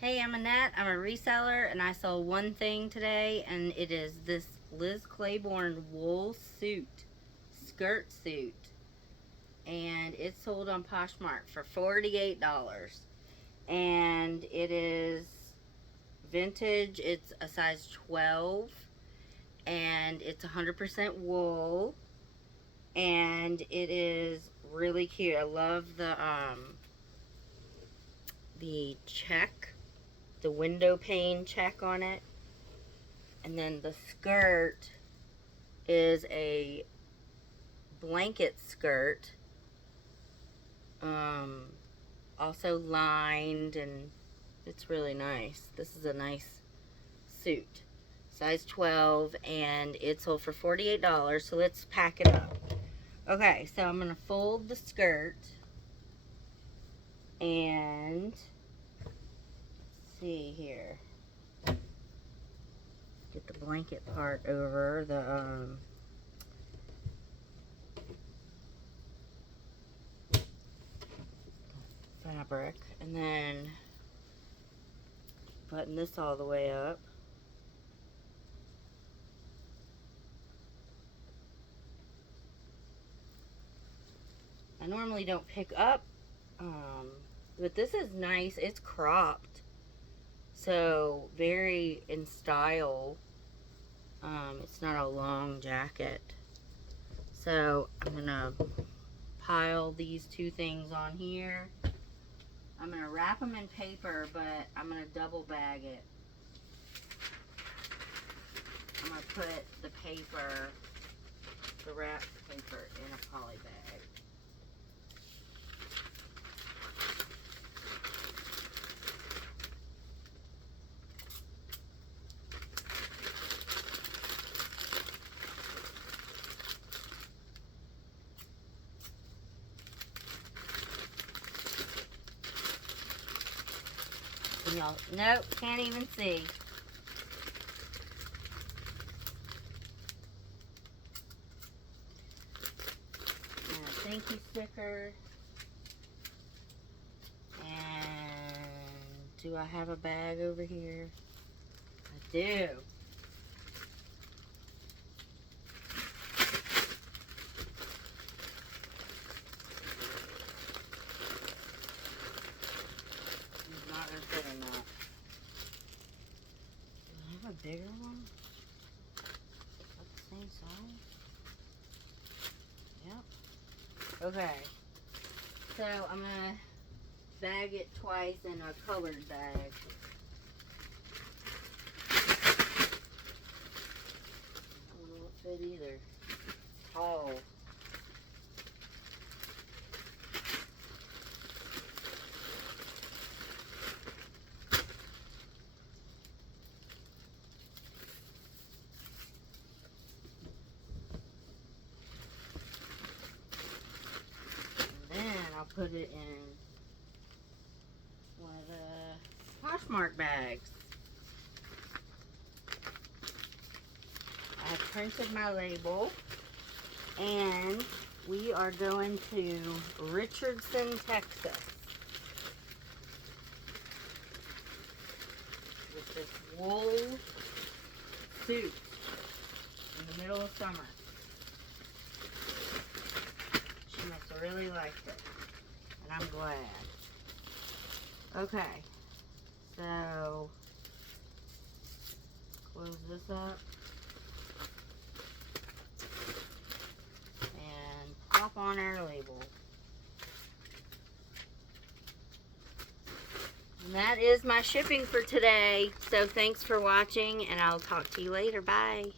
Hey, I'm Annette. I'm a reseller, and I sold one thing today, and it is this Liz Claiborne wool skirt suit, and it's sold on Poshmark for $48, and it is vintage. It's a size 12, and it's 100% wool, and it is really cute. I love the check, the window pane check on it. And then the skirt is a blanket skirt, also lined, and it's really nice. This is a nice suit, size 12, and it sold for $48. So let's pack it up. Okay, so I'm gonna fold the skirt, and let's see here. Get the blanket part over the fabric, and then button this all the way up. I normally don't pick up, but this is nice. It's cropped, so very in style. It's not a long jacket. So I'm gonna pile these two things on here. I'm gonna wrap them in paper, but I'm gonna double bag it. I'm gonna put the paper, the wrapped paper, in a poly bag. And y'all, nope, can't even see. And a thank you sticker. And do I have a bag over here? I do. I'm not gonna fit in that. Do I have a bigger one? About the same size? Yep. Okay. So I'm gonna bag it twice in a colored bag. That one won't fit either. It's tall. I'll put it in one of the Poshmark bags. I have printed my label, and we are going to Richardson, Texas with this wool suit in the middle of summer. She must have really liked it. I'm glad. Okay, so close this up and pop on our label. And that is my shipping for today. So thanks for watching, and I'll talk to you later. Bye.